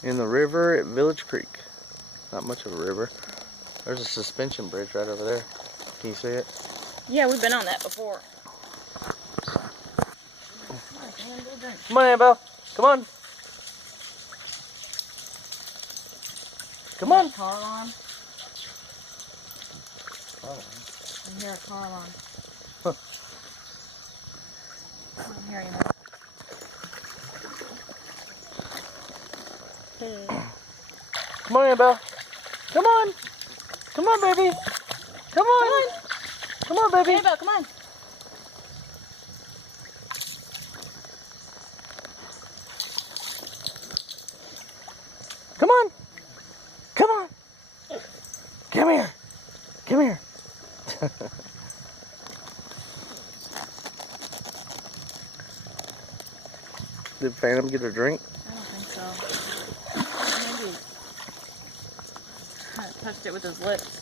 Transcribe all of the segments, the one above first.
In the river at Village Creek. Not much of a river. There's a suspension bridge right over there. Can you see it? Yeah, we've been on that before. Come on, Annabelle. Come on. Come on. Car alarm. I hear a car alarm. Huh. I'm hearing it. Come on, Annabelle. Come on. Come on, baby. Come on. Come on, baby. Annabelle, come on. Come on. Come on. Come here. Come here. Did Phantom get a drink? I don't think so. Maybe kind of touched it with his lips.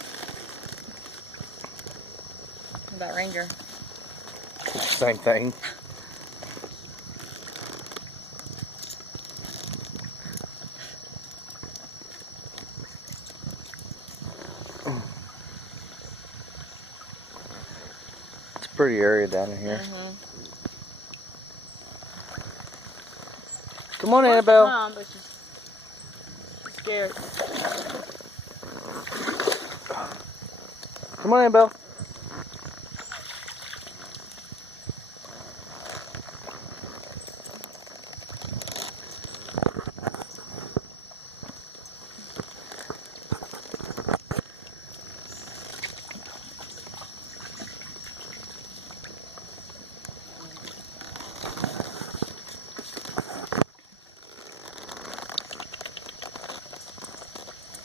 What about Ranger? Same thing. It's a pretty area down in here. Come on, Annabelle. Come, but she's scared. Come on, Annabelle.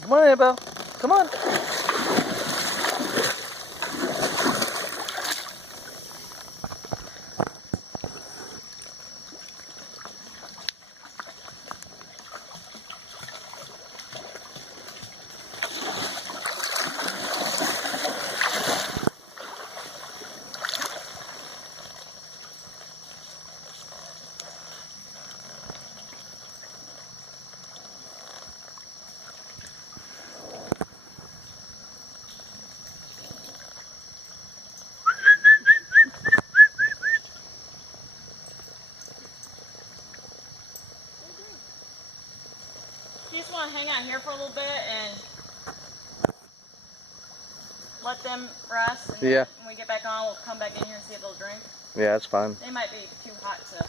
Come on, Annabelle. Come on. You just want to hang out here for a little bit and let them rest, and Yeah. when we get back on, we'll come back in here and see if they'll drink. Yeah, it's fine. They might be too hot to